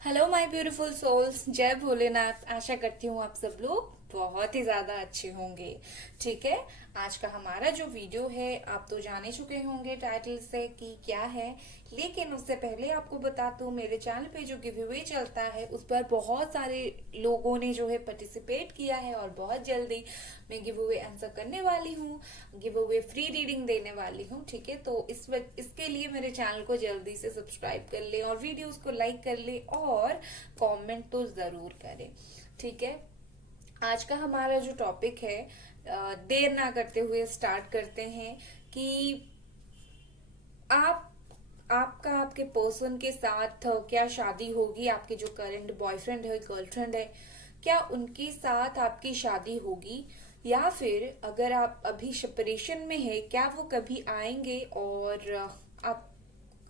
Hello my beautiful souls, जय भोलेनाथ। आशा करती हूँ आप सब लोग बहुत ही ज्यादा अच्छे होंगे। ठीक है, आज का हमारा जो वीडियो है आप तो जान ही चुके होंगे टाइटल से कि क्या है। लेकिन उससे पहले आपको बता दूं, मेरे चैनल पे जो गिव अवे चलता है उस पर बहुत सारे लोगों ने जो है पार्टिसिपेट किया है और बहुत जल्दी मैं गिव अवे आंसर करने वाली हूँ, गिव अवे फ्री रीडिंग देने वाली हूँ। ठीक है, तो इसके लिए मेरे चैनल को जल्दी से सब्सक्राइब कर ले और वीडियोस को लाइक कर ले और कमेंट तो जरूर करें। ठीक है, आज का हमारा जो टॉपिक है, देर ना करते हुए स्टार्ट करते हैं कि आप आपका आपके पर्सन के साथ क्या शादी होगी। आपके जो करंट बॉयफ्रेंड है, गर्लफ्रेंड है, क्या उनके साथ आपकी शादी होगी, या फिर अगर आप अभी सेपरेशन में है क्या वो कभी आएंगे और आप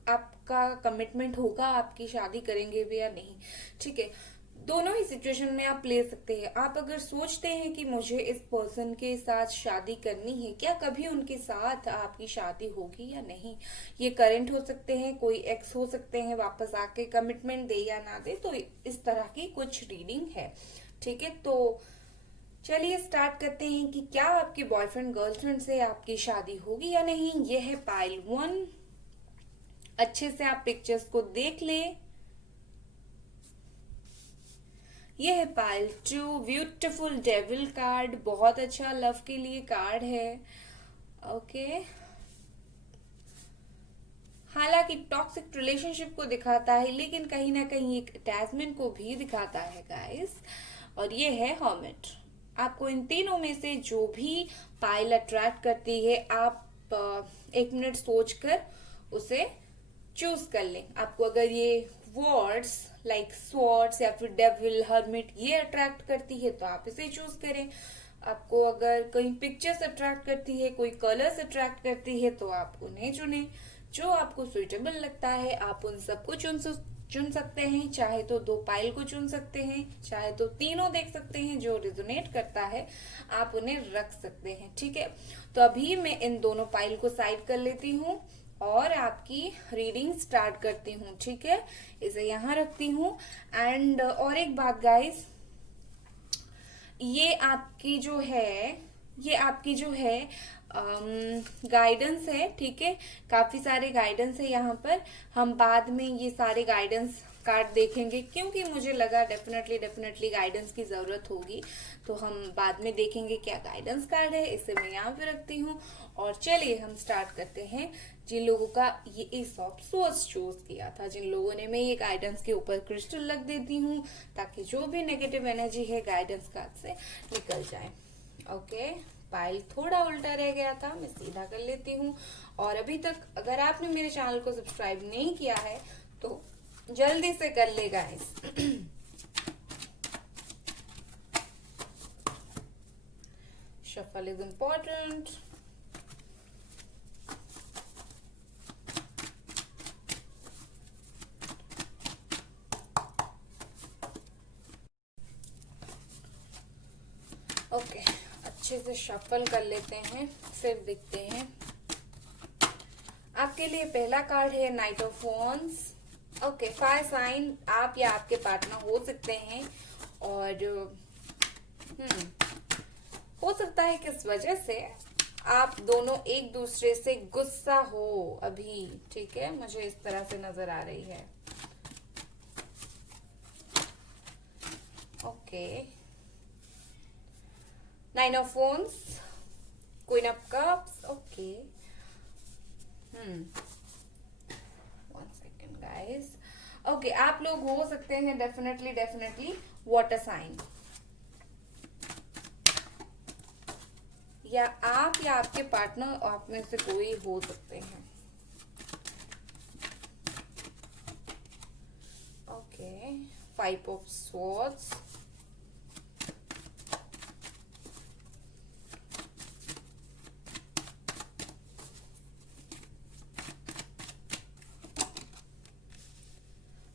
आपका कमिटमेंट होगा, आपकी शादी करेंगे भी या नहीं। ठीक है, दोनों ही सिचुएशन में आप ले सकते हैं। आप अगर सोचते हैं कि मुझे इस पर्सन के साथ शादी करनी है, क्या कभी उनके साथ आपकी शादी होगी या नहीं। ये करंट हो सकते हैं, कोई एक्स हो सकते हैं, वापस आके कमिटमेंट दे या ना दे, तो इस तरह की कुछ रीडिंग है। ठीक है, तो चलिए स्टार्ट करते हैं कि क्या आपके बॉयफ्रेंड गर्लफ्रेंड से आपकी शादी होगी या नहीं। ये है पाइल 1। अच्छे से आप पिक्चर्स को देख ले। ये है पाइल 2, ब्यूटिफुल डेविल कार्ड, बहुत अच्छा लव के लिए कार्ड है। ओके, हालांकि टॉक्सिक रिलेशनशिप को दिखाता है लेकिन कहीं ना कहीं एक अटैचमेंट को भी दिखाता है गाइस। और ये है हर्मिट। आपको इन तीनों में से जो भी पाइल अट्रैक्ट करती है, आप 1 मिनट सोचकर उसे चूज कर लें। आपको अगर ये वर्ड्स लाइक स्वॉर्ड्स या फिर डेविल, हर्मिट ये अट्रैक्ट करती है तो आप इसे चूज करें। आपको अगर कहीं पिक्चर्स अट्रैक्ट करती है, कोई कलर्स अट्रैक्ट करती है तो आप उन्हें चुनें। जो आपको सुइटेबल लगता है आप उन सबको चुन सकते हैं। चाहे तो 2 पाइल को चुन सकते हैं, चाहे तो तीनों देख सकते हैं। जो रिजोनेट करता है आप उन्हें रख सकते हैं। ठीक है, तो अभी मैं इन दोनों पाइल को साइड कर लेती हूँ और आपकी रीडिंग स्टार्ट करती हूँ। ठीक है, इसे यहाँ रखती हूँ। एंड और एक बात गाइस, ये आपकी जो है ये आपकी जो है गाइडेंस है। ठीक है, काफी सारे गाइडेंस है यहाँ पर। हम बाद में ये सारे गाइडेंस कार्ड देखेंगे क्योंकि मुझे लगा डेफिनेटली गाइडेंस की जरूरत होगी, तो हम बाद में देखेंगे क्या गाइडेंस कार्ड है। इसे मैं यहाँ पे रखती हूँ और चलिए हम स्टार्ट करते हैं। जिन लोगों का ये एस ऑफ सोर्स चूज किया था, जिन लोगों ने, मैं ये गाइडेंस के ऊपर क्रिस्टल रख देती हूँ ताकि जो भी नेगेटिव एनर्जी है गाइडेंस कार्ड से निकल जाए। ओके, पाइल थोड़ा उल्टा रह गया था, मैं सीधा कर लेती हूँ। और अभी तक अगर आपने मेरे चैनल को सब्सक्राइब नहीं किया है तो जल्दी से कर ले guys. Shuffle is important. Okay, अच्छे से शफल कर लेते हैं, फिर देखते हैं। आपके लिए पहला कार्ड है knight of wands. Okay, fire sign आप या आपके पार्टनर हो सकते हैं और हो सकता है किस वजह से आप दोनों एक दूसरे से गुस्सा हो अभी। ठीक है, मुझे इस तरह से नजर आ रही है। Okay, 9 of wands, queen of cups. Okay, 1 second guys. Okay, आप लोग हो सकते हैं डेफिनेटली वाटर साइन, या आप या आपके पार्टनर, आप में से कोई हो सकते हैं। Okay, 5 of swords,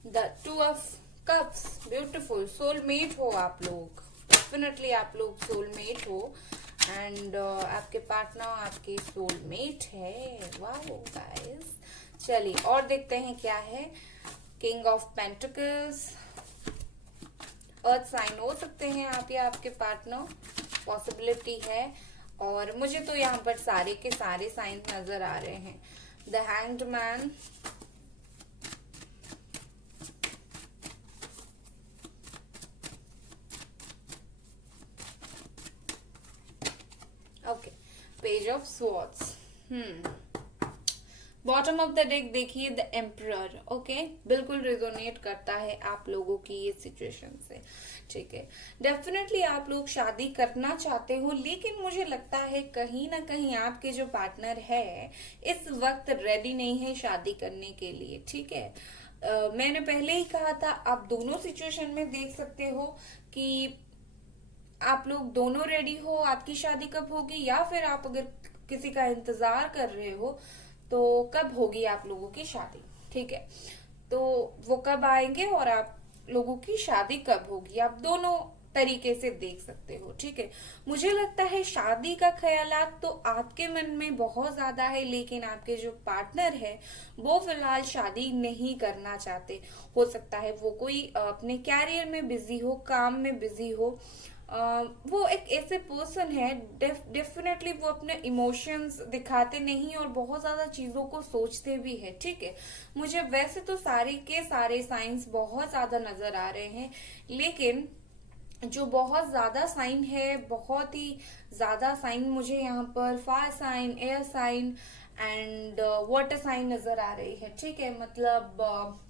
the 2 of cups, beautiful. Soulmate हो आप लोग, डेफिनेटली आप लोग सोलमेट हो एंड आपके पार्टनर आपके सोलमेट है। वाओ गाइस, चलिए और देखते हैं क्या है। King of pentacles, earth sign हो सकते हैं आप या आपके पार्टनर, पॉसिबिलिटी है। और मुझे तो यहाँ पर सारे के सारे साइन नजर आ रहे हैं। The hanged man, okay, page of swords, bottom of the deck देखिए द एम्परर। ओके, बिल्कुल रिजोनेट करता है आप लोगों की ये सिचुएशन से, ठीक है। डेफिनेटली आप लोग शादी करना चाहते हो, लेकिन मुझे लगता है कहीं ना कहीं आपके जो पार्टनर है इस वक्त रेडी नहीं है शादी करने के लिए, ठीक है। मैंने पहले ही कहा था, आप दोनों सिचुएशन में देख सकते हो कि आप लोग दोनों रेडी हो, आपकी शादी कब होगी, या फिर आप अगर किसी का इंतजार कर रहे हो तो कब होगी आप लोगों की शादी, ठीक है। तो वो कब आएंगे और आप लोगों की शादी कब होगी, आप दोनों तरीके से देख सकते हो, ठीक है। मुझे लगता है शादी का ख्यालात तो आपके मन में बहुत ज्यादा है, लेकिन आपके जो पार्टनर है वो फिलहाल शादी नहीं करना चाहते। हो सकता है वो कोई अपने कैरियर में बिजी हो, काम में बिजी हो। वो एक ऐसे पर्सन है, डेफिनेटली वो अपने इमोशंस दिखाते नहीं और बहुत ज्यादा चीजों को सोचते भी है, ठीक है। मुझे वैसे तो सारे के सारे साइंस बहुत ज्यादा नजर आ रहे हैं, लेकिन जो बहुत ज्यादा साइन है, बहुत ही ज्यादा साइन मुझे यहाँ पर fire sign, air sign and water sign नजर आ रही है, ठीक है। मतलब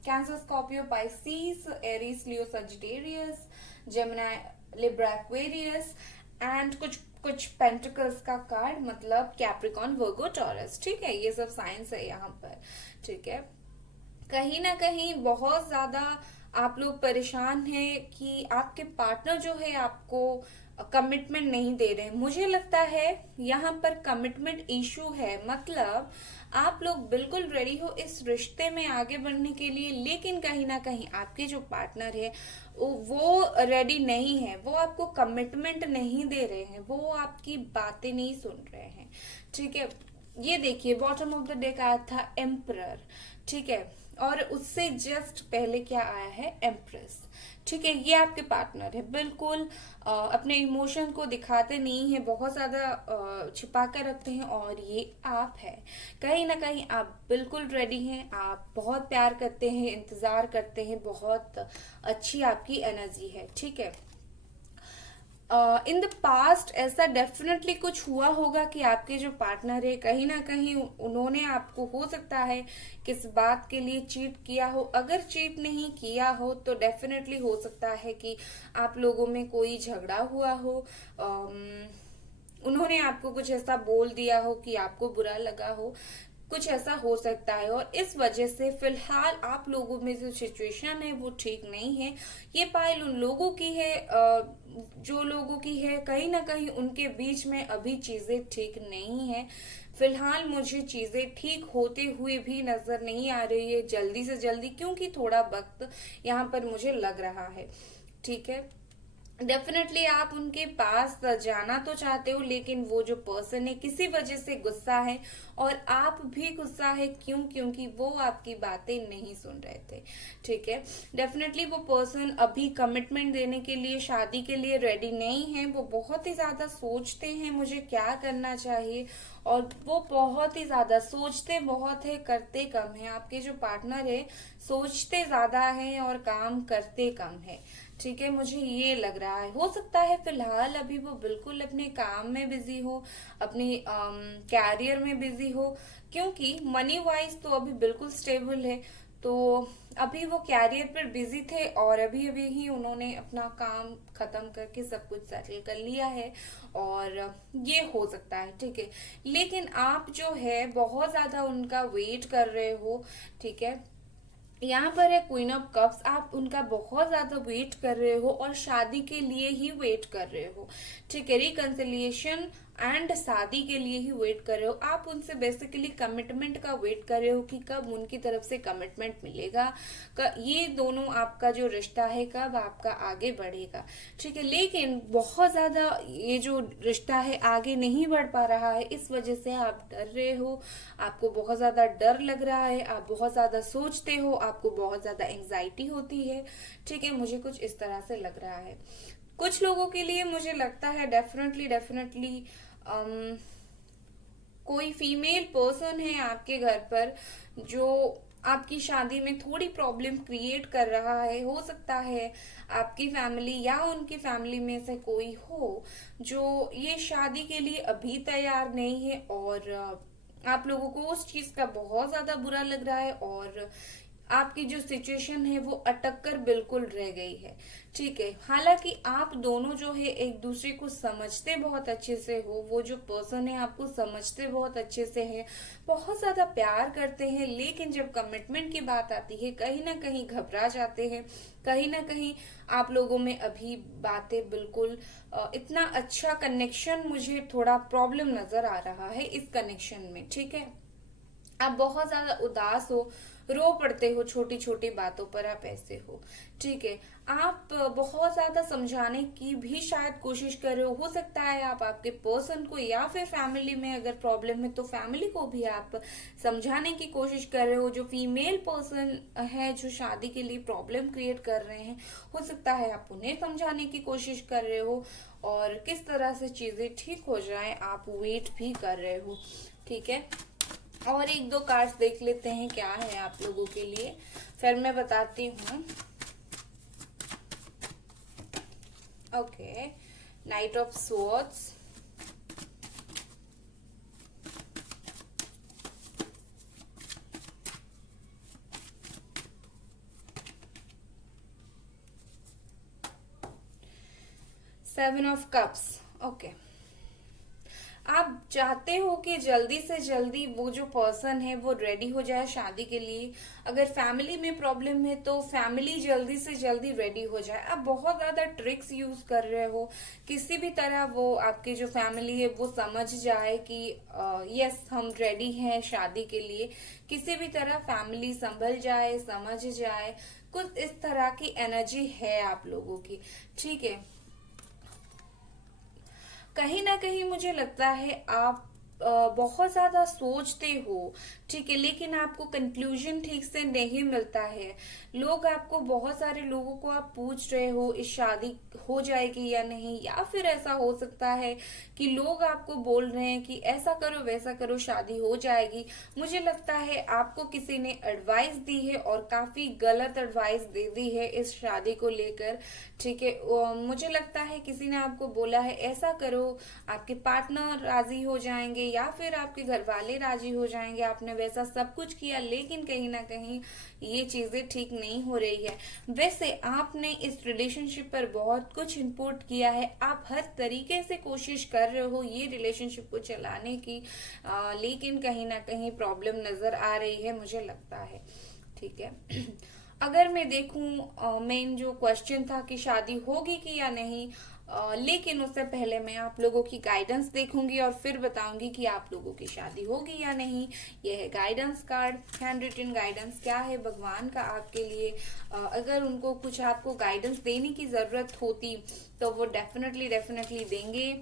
Cancer, Scorpio, Pisces, Aries, Leo, Sagittarius, Gemini, Libra, Aquarius and कुछ पेंटिकल्स का कार्ड, मतलब कैप्रिकॉन, वर्गो, टॉरस, ठीक है। ये सब साइंस है यहाँ पर, ठीक है। कहीं ना कहीं बहुत ज्यादा आप लोग परेशान हैं कि आपके पार्टनर जो है आपको कमिटमेंट नहीं दे रहे हैं। मुझे लगता है यहाँ पर कमिटमेंट इशू है, मतलब आप लोग बिल्कुल रेडी हो इस रिश्ते में आगे बढ़ने के लिए, लेकिन कहीं ना कहीं आपके जो पार्टनर है वो रेडी नहीं है, वो आपको कमिटमेंट नहीं दे रहे हैं, वो आपकी बातें नहीं सुन रहे हैं, ठीक है। ये देखिए बॉटम ऑफ द डेक आया था एम्परर, ठीक है, और उससे जस्ट पहले क्या आया है, एम्प्रेस, ठीक है। ये आपके पार्टनर है, बिल्कुल अपने इमोशन को दिखाते नहीं है, बहुत ज्यादा छिपा कर रखते हैं, और ये आप है। कहीं ना कहीं आप बिल्कुल रेडी हैं, आप बहुत प्यार करते हैं, इंतजार करते हैं, बहुत अच्छी आपकी एनर्जी है, ठीक है। इन द पास्ट ऐसा डेफिनेटली कुछ हुआ होगा कि आपके जो पार्टनर है कहीं ना कहीं उन्होंने आपको, हो सकता है किस बात के लिए चीट किया हो। अगर चीट नहीं किया हो तो डेफिनेटली हो सकता है कि आप लोगों में कोई झगड़ा हुआ हो, उन्होंने आपको कुछ ऐसा बोल दिया हो कि आपको बुरा लगा हो, कुछ ऐसा हो सकता है, और इस वजह से फिलहाल आप लोगों में जो सिचुएशन है वो ठीक नहीं है। ये पाइल उन लोगों की है जो लोगों की है, कहीं ना कहीं उनके बीच में अभी चीजें ठीक नहीं है। फिलहाल मुझे चीजें ठीक होते हुए भी नजर नहीं आ रही है जल्दी से जल्दी, क्योंकि थोड़ा वक्त यहाँ पर मुझे लग रहा है, ठीक है। डेफिनेटली आप उनके पास जाना तो चाहते हो, लेकिन वो जो पर्सन है किसी वजह से गुस्सा है, और आप भी गुस्सा है, क्योंकि वो आपकी बातें नहीं सुन रहे थे, ठीक है। डेफिनेटली वो पर्सन अभी कमिटमेंट देने के लिए, शादी के लिए रेडी नहीं है। वो बहुत ही ज्यादा सोचते हैं मुझे क्या करना चाहिए, और वो बहुत ही ज्यादा सोचते बहुत है, करते कम है। आपके जो पार्टनर है सोचते ज्यादा है और काम करते कम है, ठीक है। मुझे ये लग रहा है, हो सकता है फिलहाल अभी वो बिल्कुल अपने काम में बिजी हो, अपने कैरियर में बिजी हो, क्योंकि मनी वाइज तो अभी बिल्कुल स्टेबल है। तो अभी वो कैरियर पर बिजी थे, और अभी अभी ही उन्होंने अपना काम खत्म करके सब कुछ सेटल कर लिया है, और ये हो सकता है, ठीक है। लेकिन आप जो है बहुत ज्यादा उनका वेट कर रहे हो, ठीक है। यहाँ पर है क्वीन ऑफ कप्स, आप उनका बहुत ज्यादा वेट कर रहे हो और शादी के लिए ही वेट कर रहे हो, ठीक है। रिकंसिलिएशन एंड शादी के लिए ही वेट कर रहे हो। आप उनसे बेसिकली कमिटमेंट का वेट कर रहे हो कि कब उनकी तरफ से कमिटमेंट मिलेगा, ये दोनों आपका जो रिश्ता है कब आपका आगे बढ़ेगा, ठीक है। लेकिन बहुत ज्यादा ये जो रिश्ता है आगे नहीं बढ़ पा रहा है, इस वजह से आप डर रहे हो, आपको बहुत ज्यादा डर लग रहा है, आप बहुत ज्यादा सोचते हो, आपको बहुत ज्यादा एंग्जाइटी होती है, ठीक है। मुझे कुछ इस तरह से लग रहा है। कुछ लोगों के लिए मुझे लगता है डेफिनेटली डेफिनेटली कोई फीमेल पर्सन है आपके घर पर जो आपकी शादी में थोड़ी प्रॉब्लम क्रिएट कर रहा है। हो सकता है आपकी फैमिली या उनकी फैमिली में से कोई हो जो ये शादी के लिए अभी तैयार नहीं है, और आप लोगों को उस चीज का बहुत ज्यादा बुरा लग रहा है, और आपकी जो सिचुएशन है वो अटक कर बिल्कुल रह गई है, ठीक है। हालांकि आप दोनों जो है एक दूसरे को समझते बहुत अच्छे से हो, वो जो पर्सन है आपको समझते बहुत अच्छे से है, बहुत ज्यादा प्यार करते हैं, लेकिन जब कमिटमेंट की बात आती है कहीं ना कहीं घबरा जाते हैं, कहीं ना कहीं आप लोगों में अभी बातें बिल्कुल इतना अच्छा कनेक्शन, मुझे थोड़ा प्रॉब्लम नजर आ रहा है इस कनेक्शन में, ठीक है। आप बहुत ज्यादा उदास हो, रो पड़ते हो छोटी छोटी बातों पर, आप ऐसे हो, ठीक है। आप बहुत ज्यादा समझाने की भी शायद कोशिश कर रहे हो सकता है आप आपके पर्सन को या फिर फैमिली में अगर प्रॉब्लम है तो फैमिली को भी आप समझाने की कोशिश कर रहे हो। जो फीमेल पर्सन है जो शादी के लिए प्रॉब्लम क्रिएट कर रहे हैं, हो सकता है आप उन्हें समझाने की कोशिश कर रहे हो, और किस तरह से चीजें ठीक हो जाए आप वेट भी कर रहे हो, ठीक है। और एक दो कार्ड्स देख लेते हैं क्या है आप लोगों के लिए, फिर मैं बताती हूँ। Okay, night of swords, seven of cups. Okay, आप चाहते हो कि जल्दी से जल्दी वो जो पर्सन है वो रेडी हो जाए शादी के लिए। अगर फैमिली में प्रॉब्लम है तो फैमिली जल्दी से जल्दी रेडी हो जाए। आप बहुत ज्यादा ट्रिक्स यूज कर रहे हो, किसी भी तरह वो आपकी जो फैमिली है वो समझ जाए कि यस हम रेडी हैं शादी के लिए। किसी भी तरह फैमिली संभल जाए, समझ जाए, कुछ इस तरह की एनर्जी है आप लोगों की, ठीक है। कहीं ना कहीं मुझे लगता है आप बहुत ज्यादा सोचते हो, ठीक है, लेकिन आपको कंक्लूजन ठीक से नहीं मिलता है। लोग आपको, बहुत सारे लोगों को आप पूछ रहे हो इस शादी हो जाएगी या नहीं, या फिर ऐसा हो सकता है कि लोग आपको बोल रहे हैं कि ऐसा करो वैसा करो शादी हो जाएगी। मुझे लगता है आपको किसी ने एडवाइस दी है और काफी गलत एडवाइस दे दी है इस शादी को लेकर, ठीक है। मुझे लगता है किसी ने आपको बोला है ऐसा करो, आपके पार्टनर राजी हो जाएंगे या फिर आपके घर वाले राजी हो जाएंगे, आपने वैसा सब कुछ किया, लेकिन कहीं ना कहीं ये चीजें ठीक नहीं हो रही है। वैसे आपने इस रिलेशनशिप पर बहुत कुछ इनपुट किया है, आप हर तरीके से कोशिश कर रहे हो ये रिलेशनशिप को चलाने की, लेकिन कहीं ना कहीं प्रॉब्लम नजर आ रही है मुझे लगता है, ठीक है। अगर मैं देखूं मेन जो क्वेश्चन था कि शादी होगी कि या नहीं, लेकिन उससे पहले मैं आप लोगों की गाइडेंस देखूंगी और फिर बताऊंगी कि आप लोगों की शादी होगी या नहीं। यह है guidance card, hand written guidance. क्या है भगवान का आपके लिए, अगर उनको कुछ आपको गाइडेंस देने की जरूरत होती तो वो डेफिनेटली डेफिनेटली देंगे।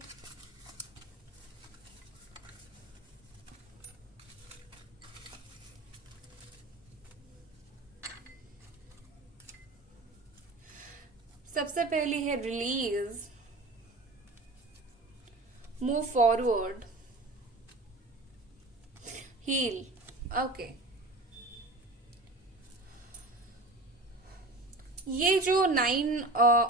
सबसे पहली है release, move forward, heal. Okay, ये जो 9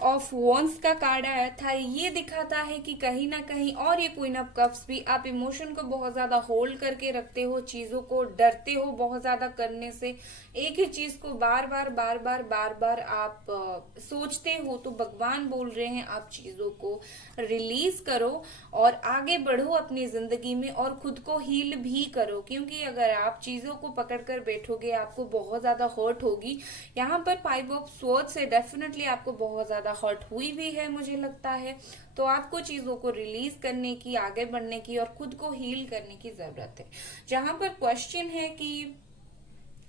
ऑफ वॉन्स का कार्ड आया था ये दिखाता है कि कहीं ना कहीं, और ये क्वीन ऑफ कप्स भी, आप इमोशन को बहुत ज्यादा होल्ड करके रखते हो, चीजों को डरते हो बहुत ज्यादा करने से, एक ही चीज को बार बार बार बार बार बार आप सोचते हो। तो भगवान बोल रहे हैं आप चीजों को रिलीज करो और आगे बढ़ो अपनी जिंदगी में, और खुद को हील भी करो, क्योंकि अगर आप चीजों को पकड़ कर बैठोगे आपको बहुत ज्यादा हर्ट होगी। यहाँ पर 5 ऑफ स्वॉर्ड्स वर्ड से डेफिनेटली आपको बहुत ज्यादा हर्ट हुई भी है मुझे लगता है। तो आपको चीजों को रिलीज करने की, आगे बढ़ने की और खुद को हील करने की जरूरत है। जहां पर क्वेश्चन है कि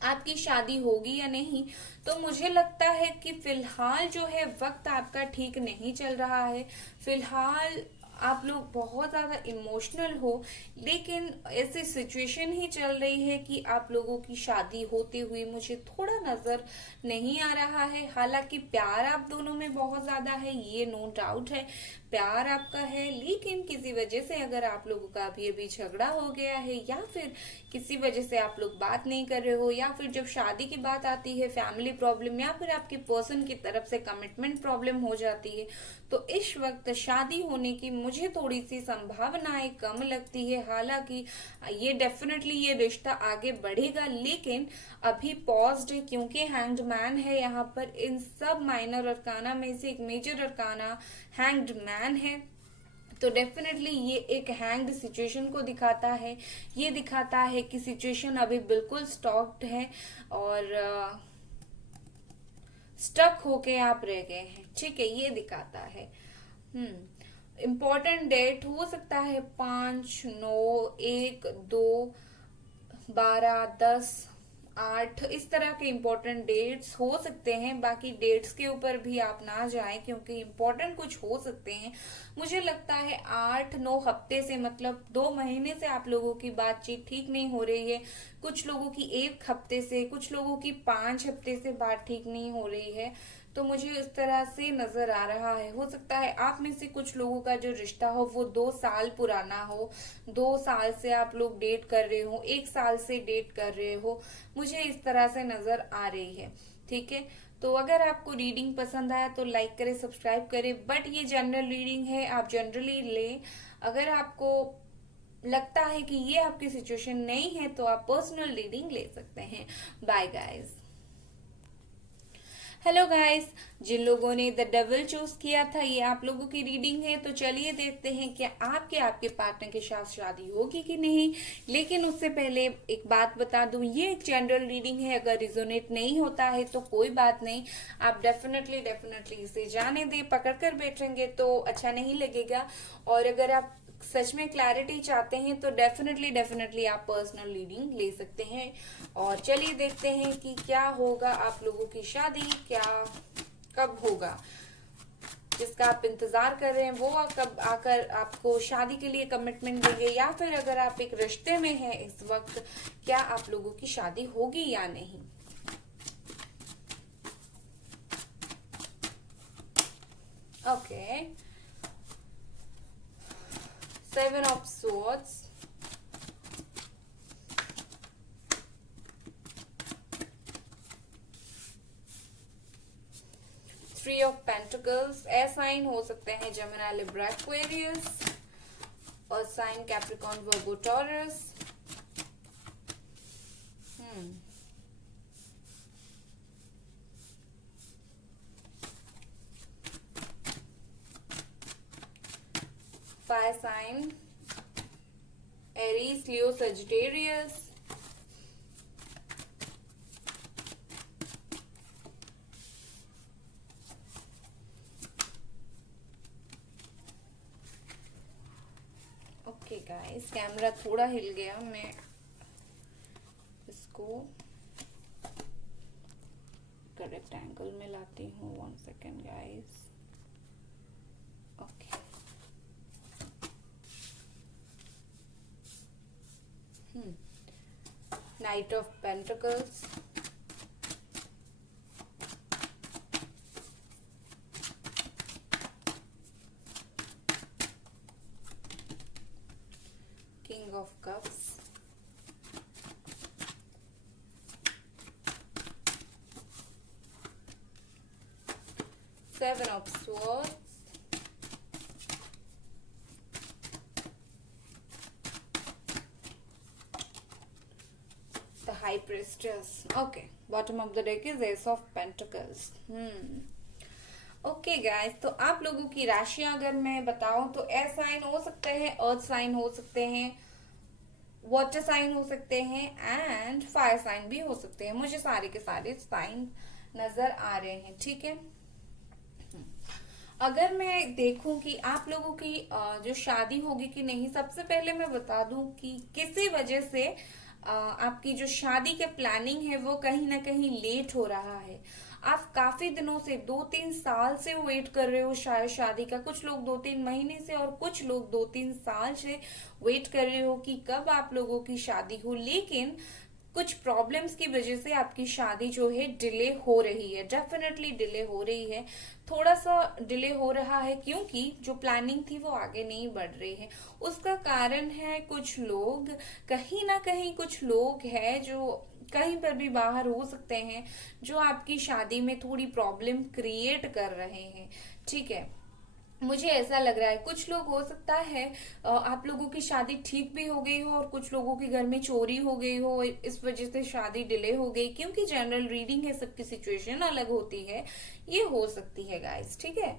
आपकी शादी होगी या नहीं, तो मुझे लगता है कि फिलहाल जो है वक्त आपका ठीक नहीं चल रहा है। फिलहाल आप लोग बहुत ज्यादा इमोशनल हो, लेकिन ऐसी सिचुएशन ही चल रही है कि आप लोगों की शादी होते हुए मुझे थोड़ा नजर नहीं आ रहा है। हालांकि प्यार आप दोनों में बहुत ज्यादा है, ये नो डाउट है, प्यार आपका है, लेकिन किसी वजह से अगर आप लोगों का अभी अभी झगड़ा हो गया है, या फिर किसी वजह से आप लोग बात नहीं कर रहे हो, या फिर जब शादी की बात आती है फैमिली प्रॉब्लम, या फिर आपकी पर्सन की तरफ से कमिटमेंट प्रॉब्लम हो जाती है, तो इस वक्त शादी होने की मुझे थोड़ी सी संभावनाएं कम लगती है। हालांकि ये डेफिनेटली ये रिश्ता आगे बढ़ेगा, लेकिन अभी पॉज्ड है, क्योंकि हैंग्ड मैन है यहाँ पर। इन सब माइनर अरकाना में से एक मेजर अरकाना हैंग्ड मैन है, तो डेफिनेटली ये एक हैंग्ड सिचुएशन को दिखाता है। ये दिखाता है कि सिचुएशन अभी बिल्कुल स्टॉक्ड है और स्टक होके आप रह गए हैं, ठीक है, ये दिखाता है। इम्पोर्टेंट डेट हो सकता है 5, 9, 1, 2, 12, 10, 8, इस तरह के इम्पोर्टेंट डेट्स हो सकते हैं। बाकी डेट्स के ऊपर भी आप ना जाएं, क्योंकि इम्पोर्टेंट कुछ हो सकते हैं। मुझे लगता है 8-9 हफ्ते से, मतलब 2 महीने से आप लोगों की बातचीत ठीक नहीं हो रही है। कुछ लोगों की 1 हफ्ते से, कुछ लोगों की 5 हफ्ते से बात ठीक नहीं हो रही है। तो मुझे इस तरह से नजर आ रहा है। हो सकता है आप में से कुछ लोगों का जो रिश्ता हो वो 2 साल पुराना हो, 2 साल से आप लोग डेट कर रहे हो, 1 साल से डेट कर रहे हो, मुझे इस तरह से नजर आ रही है, ठीक है। तो अगर आपको रीडिंग पसंद आया तो लाइक करें, सब्सक्राइब करें, बट ये जनरल रीडिंग है, आप जनरली लें। अगर आपको लगता है कि ये आपकी सिचुएशन नहीं है तो आप पर्सनल रीडिंग ले सकते हैं। Bye guys. हेलो गाइस, जिन लोगों ने द डेविल चूज किया था, ये आप लोगों की रीडिंग है। तो चलिए देखते हैं कि आपके पार्टनर के साथ शादी होगी कि नहीं। लेकिन उससे पहले एक बात बता दूं, ये एक जनरल रीडिंग है, अगर रिजोनेट नहीं होता है तो कोई बात नहीं, आप डेफिनेटली इसे जाने दे। पकड़ कर बैठेंगे तो अच्छा नहीं लगेगा। और अगर आप सच में क्लैरिटी चाहते हैं तो डेफिनेटली आप पर्सनल रीडिंग ले सकते हैं। और चलिए देखते हैं कि क्या होगा, आप लोगों की शादी क्या कब होगा, जिसका आप इंतजार कर रहे हैं वो कब आकर आपको शादी के लिए कमिटमेंट देंगे, या फिर अगर आप एक रिश्ते में हैं इस वक्त, क्या आप लोगों की शादी होगी या नहीं। Okay, 7 of Swords, 3 of Pentacles। Air sign हो सकते हैं जेमिनी, लिब्रा, एक्वेरियस, और sign Capricorn, Virgo, Taurus. Fire sign Aries, Leo, Sagittarius. Okay guys, camera थोड़ा हिल गया, मैं इसको करेक्ट एंगल में लाती हूँ। 1 second guys. Okay, Knight of Pentacles, King of Cups, Seven of Swords, the High Priestess. Okay, bottom of the deck is Ace of Pentacles. Okay guys, तो आप लोगों की राशियां अगर मैं बताऊं तो एयर साइन हो सकते हैं, अर्थ साइन हो सकते हैं, वाटर साइन हो सकते हैं, एंड फायर साइन भी हो सकते हैं। मुझे सारे के सारे साइन नजर आ रहे हैं। ठीक है, अगर मैं देखूं कि आप लोगों की जो शादी होगी कि नहीं, सबसे पहले मैं बता दूं कि किसी वजह से आपकी जो शादी के प्लानिंग है वो कहीं ना कहीं लेट हो रहा है। आप काफी दिनों से 2-3 साल से वेट कर रहे हो शायद शादी का, कुछ लोग 2-3 महीने से और कुछ लोग 2-3 साल से वेट कर रहे हो कि कब आप लोगों की शादी हो, लेकिन कुछ प्रॉब्लम्स की वजह से आपकी शादी जो है डिले हो रही है। डेफिनेटली डिले हो रही है, थोड़ा सा डिले हो रहा है क्योंकि जो प्लानिंग थी वो आगे नहीं बढ़ रही है। उसका कारण है कुछ लोग, कहीं ना कहीं कुछ लोग हैं जो कहीं पर भी बाहर हो सकते हैं, जो आपकी शादी में थोड़ी प्रॉब्लम क्रिएट कर रहे हैं। ठीक है, मुझे ऐसा लग रहा है कुछ लोग, हो सकता है आप लोगों की शादी ठीक भी हो गई हो और कुछ लोगों के घर में चोरी हो गई हो, इस वजह से शादी डिले हो गई, क्योंकि जनरल रीडिंग है, सबकी सिचुएशन अलग होती है, ये हो सकती है गाइस। ठीक है,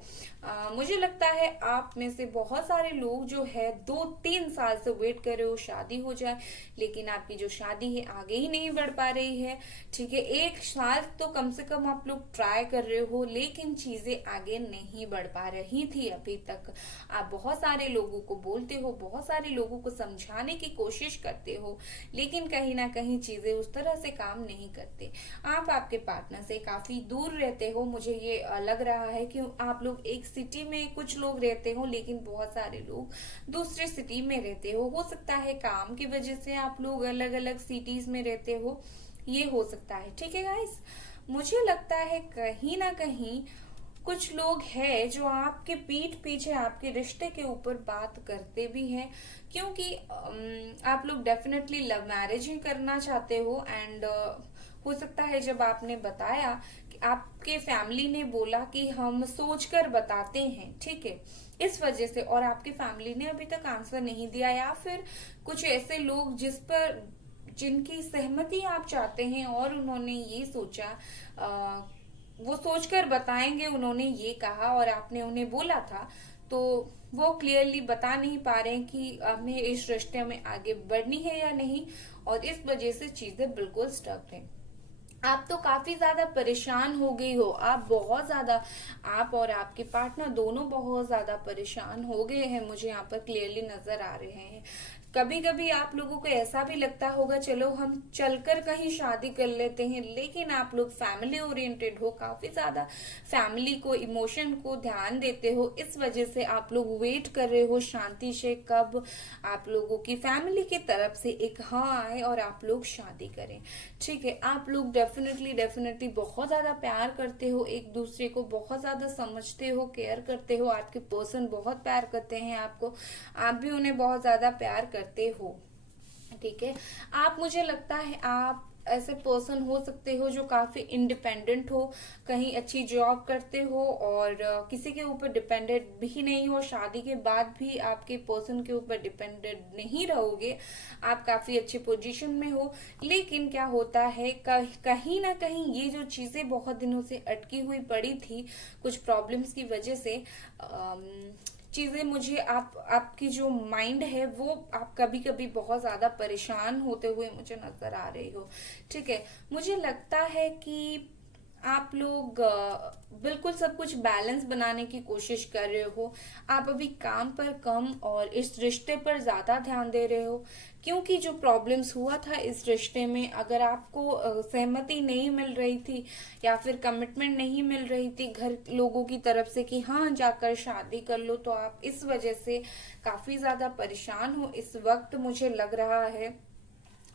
मुझे लगता है आप में से बहुत सारे लोग जो है 2-3 साल से वेट कर रहे हो शादी हो जाए, लेकिन आपकी जो शादी है आगे ही नहीं बढ़ पा रही है। ठीक है, 1 साल तो कम से कम आप लोग ट्राई कर रहे हो, लेकिन चीजें आगे नहीं बढ़ पा रही थी अभी तक। आप बहुत सारे लोगों को बोलते हो, बहुत सारे लोगों को समझाने की कोशिश करते हो, लेकिन कहीं ना कहीं चीजें उस तरह से काम नहीं करते। आप आपके पार्टनर से काफी दूर रहते हो, मुझे ये लग रहा है कि आप लोग एक सिटी में कुछ लोग रहते हो, लेकिन बहुत सारे लोग दूसरे सिटी में रहते हो सकता है काम की वजह से आप लोग अलग अलग सिटीज में रहते हो, ये हो सकता है। ठीक है गाइस, मुझे लगता है कहीं ना कहीं कुछ लोग हैं जो आपके पीठ पीछे आपके रिश्ते के ऊपर बात करते भी हैं, क्योंकि आप लोग डेफिनेटली लव मैरिज ही करना चाहते हो। एंड हो सकता है जब आपने बताया कि आपके फैमिली ने बोला कि हम सोचकर बताते हैं, ठीक है, इस वजह से, और आपकी फैमिली ने अभी तक आंसर नहीं दिया, या फिर कुछ ऐसे लोग जिनकी सहमति आप चाहते हैं और उन्होंने ये सोचा, वो सोचकर बताएंगे, उन्होंने ये कहा और आपने उन्हें बोला था, तो वो क्लियरली बता नहीं पा रहे हैं कि हमें इस रिश्ते में आगे बढ़नी है या नहीं, और इस वजह से चीजें बिल्कुल स्टक हैं। आप तो काफी ज्यादा परेशान हो गई हो, आप बहुत ज्यादा, आप और आपके पार्टनर दोनों बहुत ज्यादा परेशान हो गए हैं, मुझे यहाँ पर क्लियरली नजर आ रहे हैं। कभी कभी आप लोगों को ऐसा भी लगता होगा चलो हम चलकर कहीं शादी कर लेते हैं, लेकिन आप लोग फैमिली ओरिएंटेड हो, काफी ज्यादा फैमिली को, इमोशन को ध्यान देते हो, इस वजह से आप लोग वेट कर रहे हो शांति से कब आप लोगों की फैमिली की तरफ से एक हाँ आए और आप लोग शादी करें। ठीक है, आप लोग डेफिनेटली डेफिनेटली बहुत ज्यादा प्यार करते हो, एक दूसरे को बहुत ज्यादा समझते हो, केयर करते हो, आपके पर्सन बहुत प्यार करते हैं आपको, आप भी उन्हें बहुत ज्यादा प्यार करते हो। ठीक है, आप, मुझे लगता है आप ऐसे पर्सन हो सकते हो जो काफी इंडिपेंडेंट हो, कहीं अच्छी जॉब करते हो और किसी के ऊपर डिपेंडेंट भी नहीं हो, शादी के बाद भी आपके पर्सन के ऊपर डिपेंडेंट नहीं रहोगे, आप काफी अच्छे पोजीशन में हो। लेकिन क्या होता है, कहीं ना कहीं ये जो चीजें बहुत दिनों से अटकी हुई पड़ी थी कुछ प्रॉब्लम्स की वजह से, चीजें, मुझे आपकी जो माइंड है वो, आप कभी कभी बहुत ज्यादा परेशान होते हुए मुझे नजर आ रही हो। ठीक है, मुझे लगता है कि आप लोग बिल्कुल सब कुछ बैलेंस बनाने की कोशिश कर रहे हो, आप अभी काम पर कम और इस रिश्ते पर ज्यादा ध्यान दे रहे हो, क्योंकि जो प्रॉब्लम्स हुआ था इस रिश्ते में, अगर आपको सहमति नहीं मिल रही थी या फिर कमिटमेंट नहीं मिल रही थी घर लोगों की तरफ से कि हाँ जाकर शादी कर लो, तो आप इस वजह से काफी ज्यादा परेशान हो इस वक्त, मुझे लग रहा है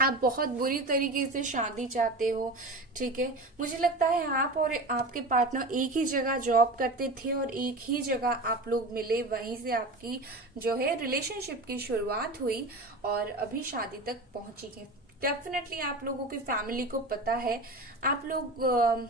आप बहुत बुरी तरीके से शादी चाहते हो। ठीक है, मुझे लगता है आप और आपके पार्टनर एक ही जगह जॉब करते थे और एक ही जगह आप लोग मिले, वहीं से आपकी जो है रिलेशनशिप की शुरुआत हुई और अभी शादी तक पहुंची है। डेफिनेटली आप लोगों की फैमिली को पता है, आप लोग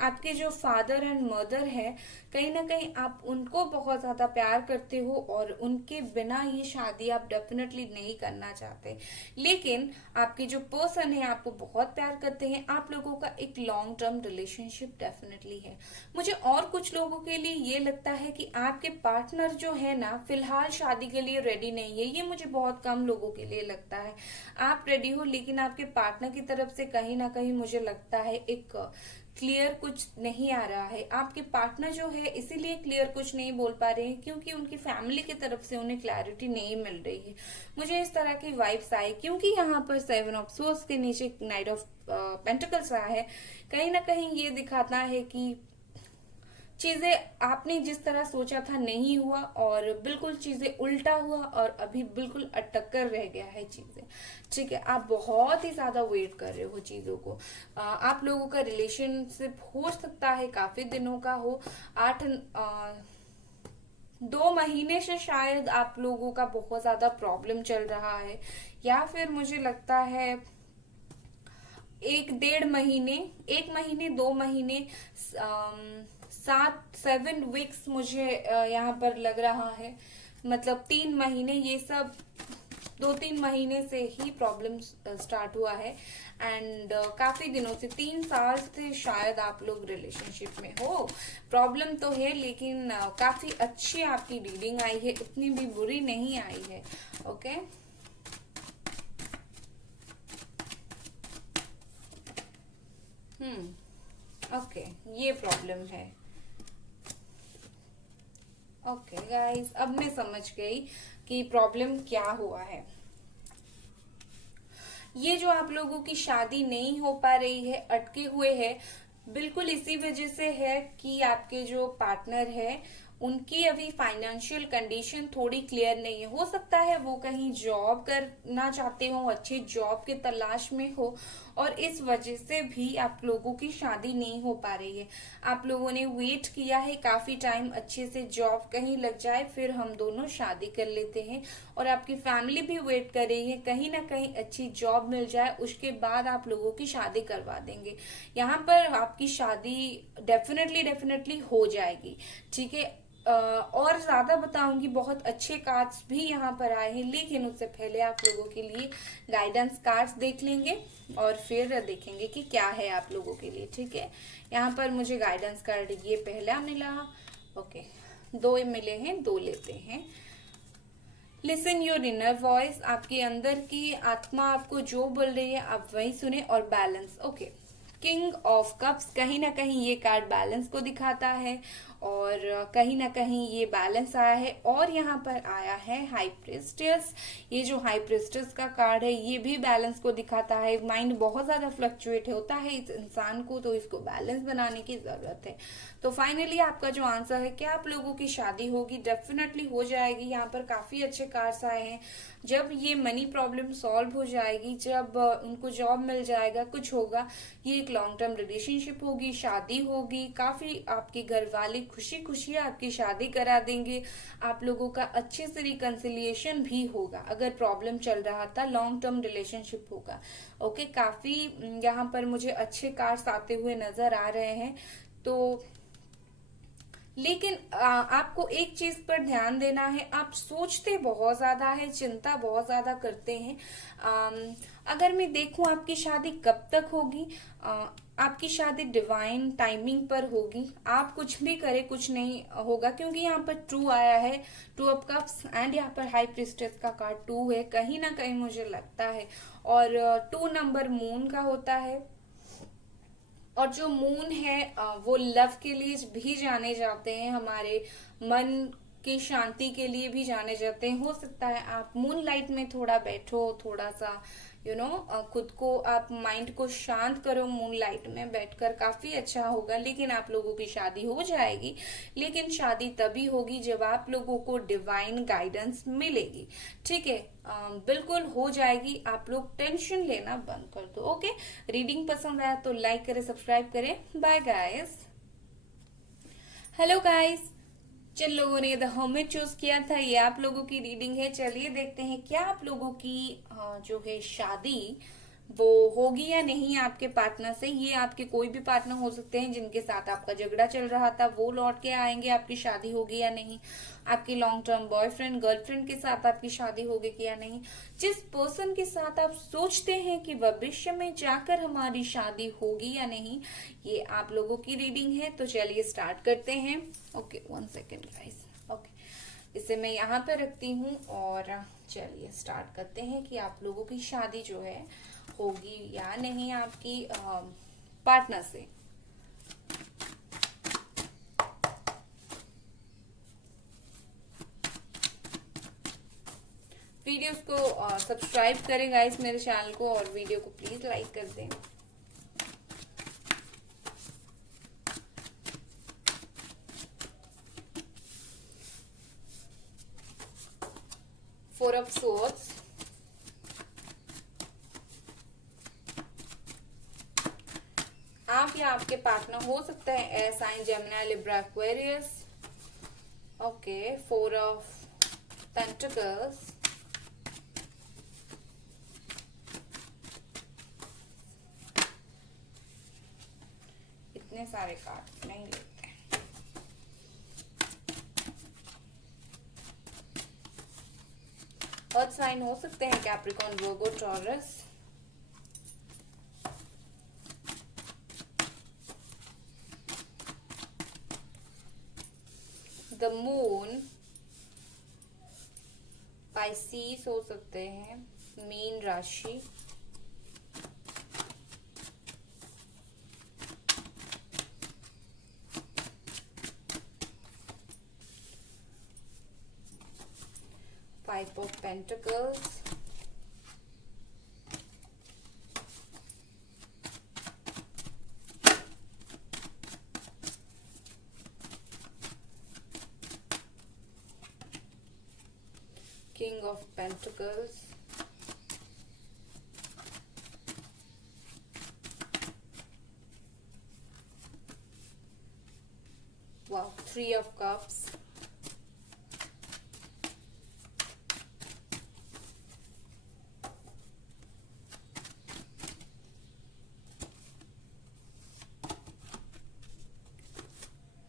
आपके जो फादर एंड मदर है, कहीं ना कहीं आप उनको बहुत ज्यादा प्यार करते हो और उनके बिना ये शादी आप डेफिनेटली नहीं करना चाहते, लेकिन आपके जो पर्सन है आपको बहुत प्यार करते हैं, आप लोगों का एक लॉन्ग टर्म रिलेशनशिप डेफिनेटली है। मुझे और कुछ लोगों के लिए ये लगता है कि आपके पार्टनर जो है ना फिलहाल शादी के लिए रेडी नहीं है, ये मुझे बहुत कम लोगों के लिए लगता है। आप रेडी हो, लेकिन आपके पार्टनर की तरफ से कहीं ना कहीं मुझे लगता है एक क्लियर कुछ नहीं आ रहा है। आपके पार्टनर जो है इसीलिए क्लियर कुछ नहीं बोल पा रहे हैं क्योंकि उनकी फैमिली की तरफ से उन्हें क्लैरिटी नहीं मिल रही है। मुझे इस तरह की वाइब्स आई क्योंकि यहाँ पर 7 ऑफ सोर्ड्स के नीचे नाइट ऑफ पेंटिकल्स आया है। कहीं ना कहीं ये दिखाता है कि चीजें आपने जिस तरह सोचा था नहीं हुआ और बिल्कुल चीजें उल्टा हुआ और अभी बिल्कुल अटक कर रह गया है चीजें। ठीक है, आप बहुत ही ज्यादा वेट कर रहे हो चीजों को। आप लोगों का रिलेशनशिप हो सकता है काफी दिनों का हो, 2 महीने से शायद आप लोगों का बहुत ज्यादा प्रॉब्लम चल रहा है, या फिर मुझे लगता है 1 डेढ़ महीने, 1 महीने, 2 महीने, 7 वीक्स मुझे यहाँ पर लग रहा है। मतलब 3 महीने, ये सब 2-3 महीने से ही प्रॉब्लम स्टार्ट हुआ है। एंड काफी दिनों से 3 साल से शायद आप लोग रिलेशनशिप में हो। प्रॉब्लम तो है लेकिन काफी अच्छी आपकी रीडिंग आई है, इतनी भी बुरी नहीं आई है। ओके, ओके, ये प्रॉब्लम है। ओके गाइस, अब मैं समझ गई कि प्रॉब्लम क्या हुआ है। ये जो आप लोगों की शादी नहीं हो पा रही है, अटके हुए है, बिल्कुल इसी वजह से है कि आपके जो पार्टनर है उनकी अभी फाइनेंशियल कंडीशन थोड़ी क्लियर नहीं है। हो सकता है वो कहीं जॉब करना चाहते हो, अच्छे जॉब के तलाश में हो, और इस वजह से भी आप लोगों की शादी नहीं हो पा रही है। आप लोगों ने वेट किया है काफी टाइम, अच्छे से जॉब कहीं लग जाए फिर हम दोनों शादी कर लेते हैं, और आपकी फैमिली भी वेट कर रही है कहीं ना कहीं अच्छी जॉब मिल जाए, उसके बाद आप लोगों की शादी करवा देंगे। यहाँ पर आपकी शादी डेफिनेटली डेफिनेटली हो जाएगी। ठीक है, और ज्यादा बताऊंगी, बहुत अच्छे कार्ड्स भी यहाँ पर आए हैं, लेकिन उससे पहले आप लोगों के लिए गाइडेंस कार्ड्स देख लेंगे और फिर देखेंगे कि क्या है आप लोगों के लिए। ठीक है, यहाँ पर मुझे गाइडेंस कार्ड ये पहला मिला। ओके, 2 मिले हैं, 2 लेते हैं। लिसन योर इनर वॉइस, आपके अंदर की आत्मा आपको जो बोल रही है आप वही सुने। और balance, okay, king of cups, कहीं ना कहीं ये कार्ड बैलेंस को दिखाता है और कहीं ना कहीं ये बैलेंस आया है। और यहाँ पर आया है हाई प्रिस्टेस, ये जो हाई प्रिस्टेस का कार्ड है ये भी बैलेंस को दिखाता है। माइंड बहुत ज्यादा फ्लक्चुएट होता है इस इंसान को, तो इसको बैलेंस बनाने की जरूरत है। तो फाइनली आपका जो आंसर है, क्या आप लोगों की शादी होगी? डेफिनेटली हो जाएगी। यहाँ पर काफी अच्छे कार्ड्स आए हैं। जब ये मनी प्रॉब्लम सॉल्व हो जाएगी, जब उनको जॉब मिल जाएगा, कुछ होगा, ये एक लॉन्ग टर्म रिलेशनशिप होगी, शादी होगी, काफी आपके घर वाले खुशी खुशी आपकी शादी करा देंगे। आप लोगों का अच्छे से रिकंसिलिएशन भी होगा। अगर प्रॉब्लम चल रहा था, लॉन्ग टर्म रिलेशनशिप होगा। ओके, काफी यहाँ पर मुझे अच्छे कार्ड्स आते हुए नजर आ रहे हैं। तो लेकिन आपको एक चीज पर ध्यान देना है, आप सोचते बहुत ज्यादा है, चिंता बहुत ज्यादा करते हैं। अगर मैं देखूं आपकी शादी कब तक होगी, आपकी शादी डिवाइन टाइमिंग पर होगी। आप कुछ भी करें कुछ नहीं होगा, क्योंकि यहाँ पर 2 आया है, 2 ऑफ कप्स, एंड यहाँ पर हाई प्रिस्टेस का कार्ड 2 है। कहीं ना कहीं मुझे लगता है, और 2 नंबर मून का होता है, और जो मून है वो लव के लिए भी जाने जाते हैं, हमारे मन की शांति के लिए भी जाने जाते हैं। हो सकता है आप मून लाइट में थोड़ा बैठो, थोड़ा सा खुद को आप माइंड को शांत करो मून लाइट में बैठकर, काफी अच्छा होगा। लेकिन आप लोगों की शादी हो जाएगी, लेकिन शादी तभी होगी जब आप लोगों को डिवाइन गाइडेंस मिलेगी। ठीक है, बिल्कुल हो जाएगी। आप लोग टेंशन लेना बंद कर दो। ओके, रीडिंग पसंद आया तो लाइक करें, सब्सक्राइब करें। Bye guys. हेलो गाइस, जिन लोगों ने द हर्मिट चूज किया था, ये आप लोगों की रीडिंग है। चलिए देखते हैं क्या आप लोगों की जो है शादी वो होगी या नहीं आपके पार्टनर से। ये आपके कोई भी पार्टनर हो सकते हैं जिनके साथ आपका झगड़ा चल रहा था, वो लौट के आएंगे, आपकी शादी होगी या नहीं। आपके लॉन्ग टर्म बॉयफ्रेंड गर्लफ्रेंड के साथ आपकी शादी होगी या नहीं। जिस पर्सन के साथ आप सोचते हैं कि भविष्य में जाकर हमारी शादी होगी या नहीं, ये आप लोगों की रीडिंग है। तो चलिए स्टार्ट करते हैं। Okay, 1 second guys. ओके, इसे मैं यहाँ पे रखती हूँ और चलिए स्टार्ट करते हैं कि आप लोगों की शादी जो है होगी या नहीं आपकी पार्टनर से। वीडियोस को सब्सक्राइब करें गाइस मेरे चैनल को, और वीडियो को प्लीज लाइक कर दें। फोर ऑफ सोर्ड्स, आप या आपके पार्टनर हो सकते हैं air sign, Gemini, Libra, Aquarius. Okay, four of pentacles, इतने सारे कार्ड नहीं लेते। अर्थ साइन हो सकते हैं Capricorn, Virgo, Taurus. The moon, Pisces हो सकते हैं, मीन राशि। Five of Pentacles, King of Pentacles, wow, Three of Cups,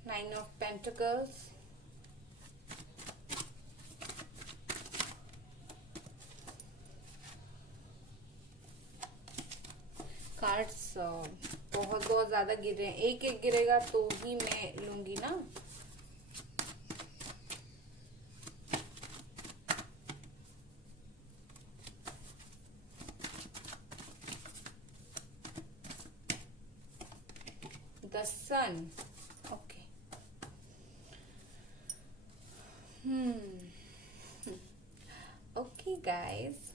Nine of Pentacles, cards बहुत बहुत ज्यादा गिर रहे हैं, एक एक गिरेगा तो ही मैं लूंगी ना। The sun, okay, okay guys,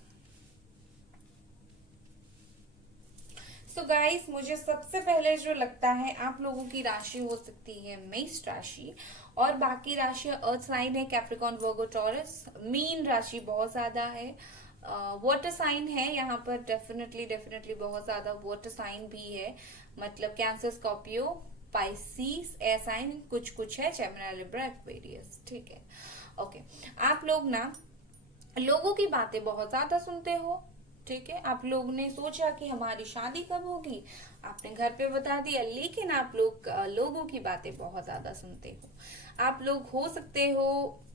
so guys मुझे सबसे पहले जो लगता है आप लोगों की राशि हो सकती है मेष राशि, और बाकी राशि अर्थ साइन है कैप्रिकॉर्न, वर्गो, टॉरस। मीन राशि बहुत ज्यादा है, वाटर साइन है यहाँ पर, डेफिनेटली बहुत ज्यादा वाटर साइन भी है, मतलब कैंसर, स्कॉर्पियो, पाइसीस, एयर साइन कुछ कुछ है, जेमिनी, लिब्रा, एक्वेरियस। ठीक है, ओके। आप लोग ना लोगों की बातें बहुत ज्यादा सुनते हो, ठीक है। आप लोग ने सोचा कि हमारी शादी कब होगी, आपने घर पे बता दिया, लेकिन आप लोग लोगों की बातें बहुत ज्यादा सुनते हो। आप लोग हो सकते हो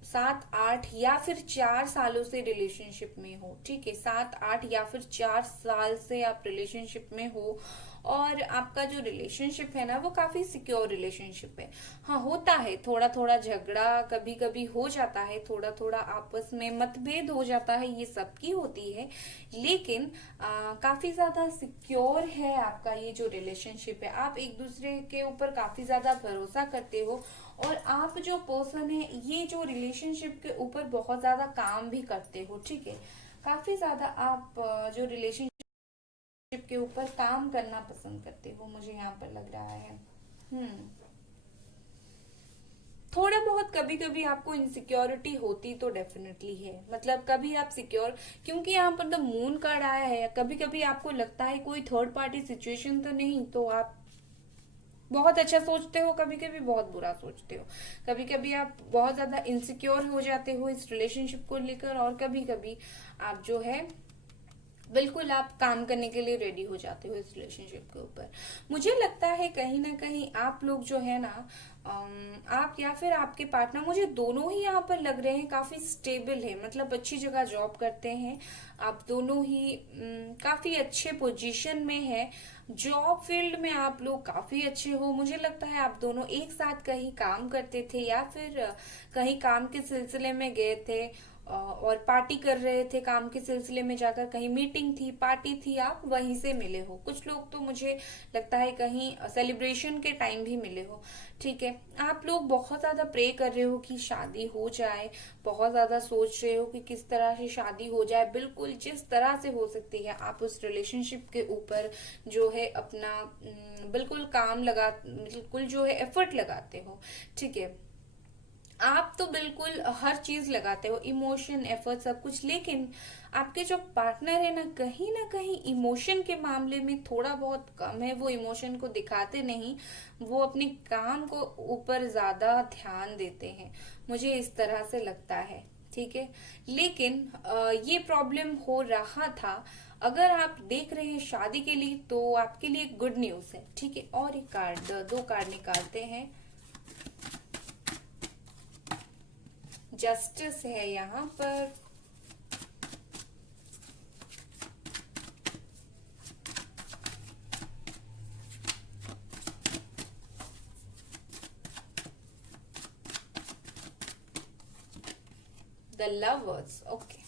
7, 8 या फिर 4 सालों से रिलेशनशिप में हो, ठीक है। 7, 8 या फिर 4 साल से आप रिलेशनशिप में हो, और आपका जो रिलेशनशिप है ना वो काफी सिक्योर रिलेशनशिप है। हाँ, होता है थोड़ा थोड़ा झगड़ा कभी कभी हो जाता है, थोड़ा थोड़ा आपस में मतभेद हो जाता है, ये सबकी होती है, लेकिन काफी ज्यादा सिक्योर है आपका ये जो रिलेशनशिप है। आप एक दूसरे के ऊपर काफी ज्यादा भरोसा करते हो, और आप जो पर्सन है ये जो रिलेशनशिप के ऊपर बहुत ज्यादा काम भी करते हो, ठीक है। काफी ज्यादा आप जो रिलेशनशिप के ऊपर काम करना पसंद करते हो, मुझे यहाँ पर लग रहा है। थोड़ा बहुत कभी कभी आपको इनसिक्योरिटी होती तो डेफिनेटली है, मतलब कभी आप सिक्योर, क्योंकि यहाँ पर द मून कार्ड आया है, कभी कभी आपको लगता है कोई थर्ड पार्टी सिचुएशन तो नहीं, तो आप बहुत अच्छा सोचते हो, कभी कभी बहुत बुरा सोचते हो, कभी कभी आप बहुत ज्यादा इनसिक्योर हो जाते हो इस रिलेशनशिप को लेकर, और कभी कभी आप जो है बिल्कुल आप काम करने के लिए रेडी हो जाते हो इस रिलेशनशिप के ऊपर। मुझे लगता है कहीं ना कहीं आप लोग जो है ना, आप या फिर आपके पार्टनर, मुझे दोनों ही यहाँ पर लग रहे हैं काफी स्टेबल है, मतलब अच्छी जगह जॉब करते हैं, आप दोनों ही काफी अच्छे पोजीशन में है, जॉब फील्ड में आप लोग काफी अच्छे हो। मुझे लगता है आप दोनों एक साथ कहीं काम करते थे, या फिर कहीं काम के सिलसिले में गए थे, और पार्टी कर रहे थे काम के सिलसिले में जाकर, कहीं मीटिंग थी, पार्टी थी, आप वहीं से मिले हो। कुछ लोग तो मुझे लगता है कहीं सेलिब्रेशन के टाइम भी मिले हो। ठीक है, आप लोग बहुत ज्यादा प्रे कर रहे हो कि शादी हो जाए, बहुत ज्यादा सोच रहे हो कि किस तरह से शादी हो जाए। बिल्कुल जिस तरह से हो सकती है आप उस रिलेशनशिप के ऊपर जो है अपना बिल्कुल काम लगा, बिल्कुल जो है एफर्ट लगाते हो। ठीक है, आप तो बिल्कुल हर चीज लगाते हो, इमोशन, एफर्ट, सब कुछ, लेकिन आपके जो पार्टनर है ना कहीं इमोशन के मामले में थोड़ा बहुत कम है। वो इमोशन को दिखाते नहीं, वो अपने काम को ऊपर ज्यादा ध्यान देते हैं, मुझे इस तरह से लगता है। ठीक है, लेकिन ये प्रॉब्लम हो रहा था। अगर आप देख रहे हैं शादी के लिए तो आपके लिए गुड न्यूज है। ठीक है, और एक कार्ड, दो कार्ड निकालते हैं। जस्टिस है यहाँ पर, the lovers. Okay,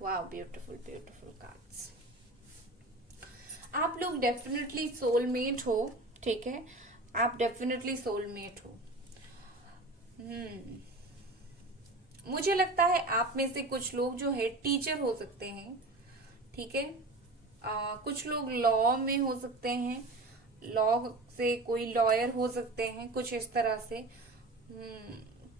wow, beautiful beautiful cards. आप लोग डेफिनेटली सोलमेट हो। ठीक है, आप डेफिनेटली सोलमेट हो। मुझे लगता है आप में से कुछ लोग जो है टीचर हो सकते हैं। ठीक है, कुछ लोग लॉ में हो सकते हैं, लॉ से कोई लॉयर हो सकते हैं, कुछ इस तरह से।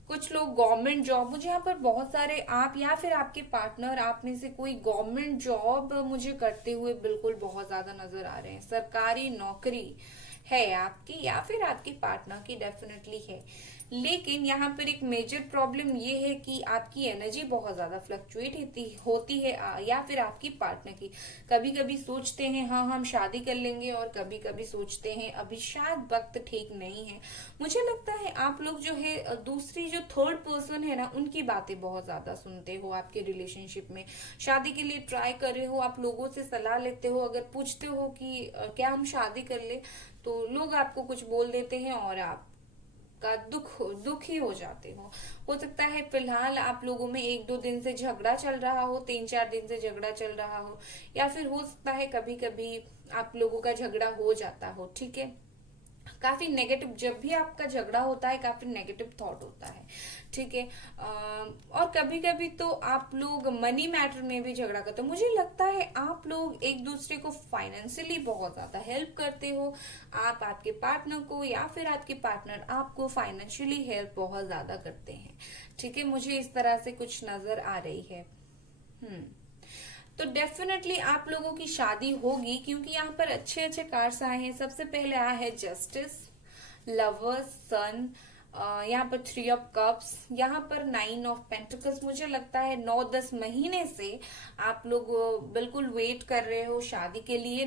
कुछ लोग गवर्नमेंट जॉब, मुझे यहाँ पर बहुत सारे आप या फिर आपके पार्टनर, आप में से कोई गवर्नमेंट जॉब मुझे करते हुए बिल्कुल बहुत ज्यादा नजर आ रहे हैं। सरकारी नौकरी है आपकी या फिर आपकी पार्टनर की, डेफिनेटली है। लेकिन यहाँ पर एक मेजर प्रॉब्लम ये है कि आपकी एनर्जी बहुत ज्यादा फ्लक्चुएट होती है या फिर आपकी पार्टनर की। कभी कभी सोचते हैं हाँ हम शादी कर लेंगे, और कभी कभी सोचते हैं अभी शायद वक्त ठीक नहीं है। मुझे लगता है आप लोग जो है दूसरी जो थर्ड पर्सन है ना, उनकी बातें बहुत ज्यादा सुनते हो आपके रिलेशनशिप में। शादी के लिए ट्राई कर रहे हो, आप लोगों से सलाह लेते हो, अगर पूछते हो कि क्या हम शादी कर ले, तो लोग आपको कुछ बोल देते हैं और आप का दुखी हो जाते हो सकता है फिलहाल आप लोगों में एक दो दिन से झगड़ा चल रहा हो, 3-4 दिन से झगड़ा चल रहा हो, या फिर हो सकता है कभी कभी आप लोगों का झगड़ा हो जाता हो। ठीक है, काफी नेगेटिव, जब भी आपका झगड़ा होता है काफी नेगेटिव थॉट होता है। ठीक है, और कभी कभी तो आप लोग मनी मैटर में भी झगड़ा करते हो। मुझे लगता है आप लोग एक दूसरे को फाइनेंशियली बहुत ज्यादा हेल्प करते हो। आप आपके पार्टनर को या फिर आपके पार्टनर आपको फाइनेंशियली हेल्प बहुत ज्यादा करते हैं। ठीक है, मुझे इस तरह से कुछ नजर आ रही है। तो डेफिनेटली आप लोगों की शादी होगी, क्योंकि यहाँ पर अच्छे अच्छे कार्ड्स आए हैं। सबसे पहले आया है जस्टिस, लवर्स, सन, यहाँ पर 3 ऑफ कप्स, यहाँ पर 9 ऑफ पेंटिकल्स। मुझे लगता है 9-10 महीने से आप लोग बिल्कुल वेट कर रहे हो शादी के लिए।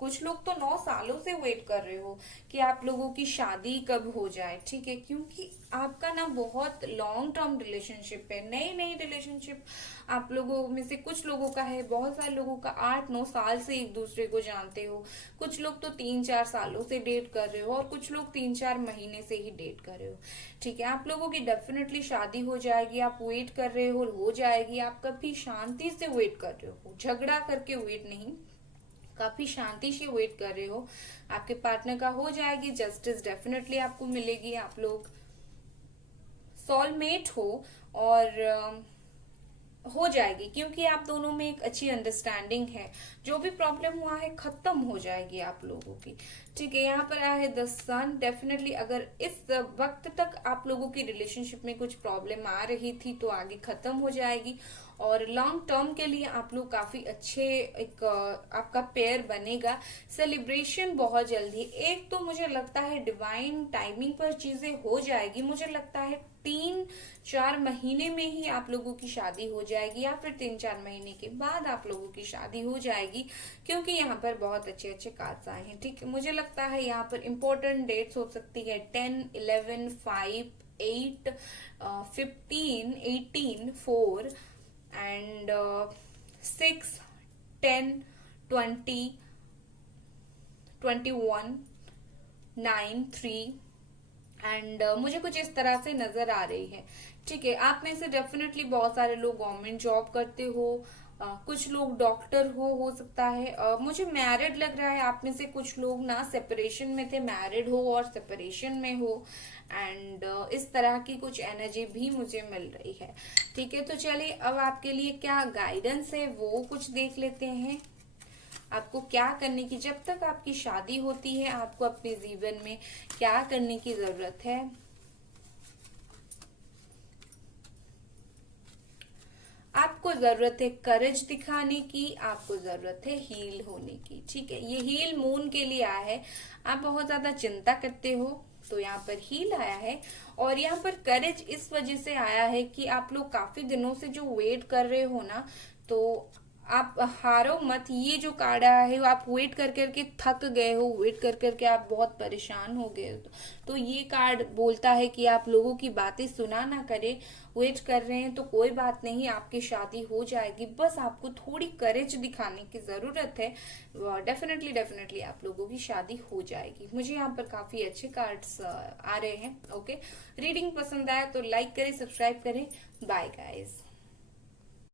कुछ लोग तो 9 सालों से वेट कर रहे हो कि आप लोगों की शादी कब हो जाए। ठीक है, क्योंकि आपका ना बहुत लॉन्ग टर्म रिलेशनशिप है, नई नई रिलेशनशिप आप लोगों में से कुछ लोगों का है, बहुत सारे लोगों का 8-9 साल से एक दूसरे को जानते हो। कुछ लोग तो 3-4 सालों से डेट कर रहे हो, और कुछ लोग 3-4 महीने से ही डेट कर रहे हो। ठीक है, आप लोगों की डेफिनेटली शादी हो जाएगी। आप वेट कर रहे हो जाएगी। आप कभी शांति से वेट कर रहे हो, झगड़ा करके वेट नहीं, काफी शांति से वेट कर रहे हो। आपके पार्टनर का हो जाएगी, जस्टिस डेफिनेटली आपको मिलेगी। आप लोग सोलमेट हो, और हो जाएगी, क्योंकि आप दोनों में एक अच्छी अंडरस्टैंडिंग है। जो भी प्रॉब्लम हुआ है खत्म हो जाएगी आप लोगों की। ठीक है, यहाँ पर आया है द सन। डेफिनेटली अगर इस वक्त तक आप लोगों की रिलेशनशिप में कुछ प्रॉब्लम आ रही थी तो आगे खत्म हो जाएगी, और लॉन्ग टर्म के लिए आप लोग काफी अच्छे एक आपका पेयर बनेगा। सेलिब्रेशन बहुत जल्दी, एक तो मुझे लगता है डिवाइन टाइमिंग पर चीजें हो जाएगी। मुझे लगता है 3-4 महीने में ही आप लोगों की शादी हो जाएगी, या फिर 3-4 महीने के बाद आप लोगों की शादी हो जाएगी, क्योंकि यहाँ पर बहुत अच्छे अच्छे कार्ड्स आए हैं। ठीक है, मुझे लगता है यहाँ पर इंपॉर्टेंट डेट्स हो सकती है 10, 11, 5, 8, 15, 18, 4 एंड 6, 10, 20, 21, 9, 3, एंड मुझे कुछ इस तरह से नजर आ रही है। ठीक है, आप में से डेफिनेटली बहुत सारे लोग गवर्नमेंट जॉब करते हो, कुछ लोग डॉक्टर हो सकता है। मुझे मैरिड लग रहा है, आप में से कुछ लोग ना सेपरेशन में थे, मैरिड हो और सेपरेशन में हो। एंड इस तरह की कुछ एनर्जी भी मुझे मिल रही है। ठीक है, तो चलिए अब आपके लिए क्या गाइडेंस है वो कुछ देख लेते हैं। आपको क्या करने की, जब तक आपकी शादी होती है आपको अपने जीवन में क्या करने की जरूरत है। आपको जरूरत है करेज दिखाने की, आपको जरूरत है हील होने की। ठीक है, ये हील मून के लिए आया है। आप बहुत ज्यादा चिंता करते हो तो यहाँ पर हील आया है। और यहाँ पर करेज इस वजह से आया है कि आप लोग काफी दिनों से जो वेट कर रहे हो ना, तो आप हारो मत। ये जो कार्ड आया है आप वेट कर करके थक गए हो, वेट कर करके आप बहुत परेशान हो गए हो। तो ये कार्ड बोलता है कि आप लोगों की बातें सुना ना करें। वेट कर रहे हैं तो कोई बात नहीं, आपकी शादी हो जाएगी, बस आपको थोड़ी करेज दिखाने की जरूरत है। डेफिनेटली डेफिनेटली आप लोगों की शादी हो जाएगी। मुझे यहाँ पर काफी अच्छे कार्ड्स आ रहे हैं। ओके, रीडिंग पसंद आया तो लाइक करें, सब्सक्राइब करें। Bye guys.